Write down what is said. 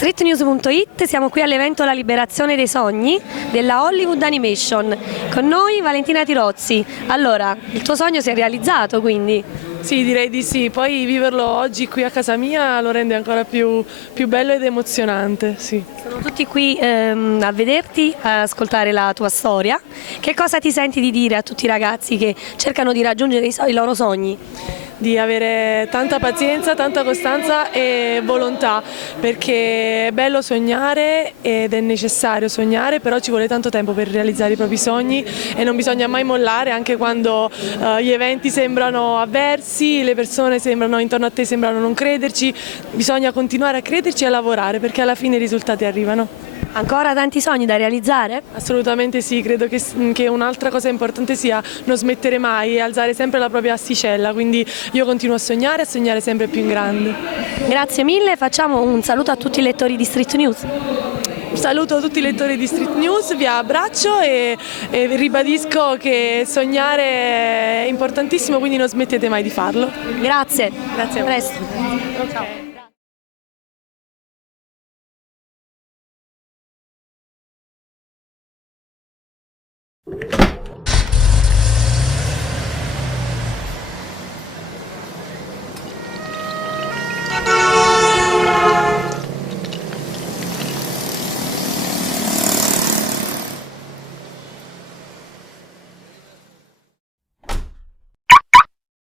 Streetnews.it, siamo qui all'evento La Liberazione dei Sogni della Hollywood Animation. Con noi Valentina Tirozzi. Allora, il tuo sogno si è realizzato quindi? Sì, direi di sì, poi viverlo oggi qui a casa mia lo rende ancora più bello ed emozionante, sì. Sono tutti qui a vederti, a ascoltare la tua storia. Che cosa ti senti di dire a tutti i ragazzi che cercano di raggiungere i loro sogni? Di avere tanta pazienza, tanta costanza e volontà, perché è bello sognare ed è necessario sognare, però ci vuole tanto tempo per realizzare i propri sogni e non bisogna mai mollare anche quando gli eventi sembrano avversi, le persone intorno a te sembrano non crederci, bisogna continuare a crederci e a lavorare perché alla fine i risultati arrivano. Ancora tanti sogni da realizzare? Assolutamente sì, credo che un'altra cosa importante sia non smettere mai e alzare sempre la propria asticella, quindi io continuo a sognare sempre più in grande. Grazie mille, facciamo un saluto a tutti i lettori di Street News. Saluto tutti i lettori di Street News, vi abbraccio e ribadisco che sognare è importantissimo, quindi non smettete mai di farlo. Grazie, Grazie a a voi. presto. Okay.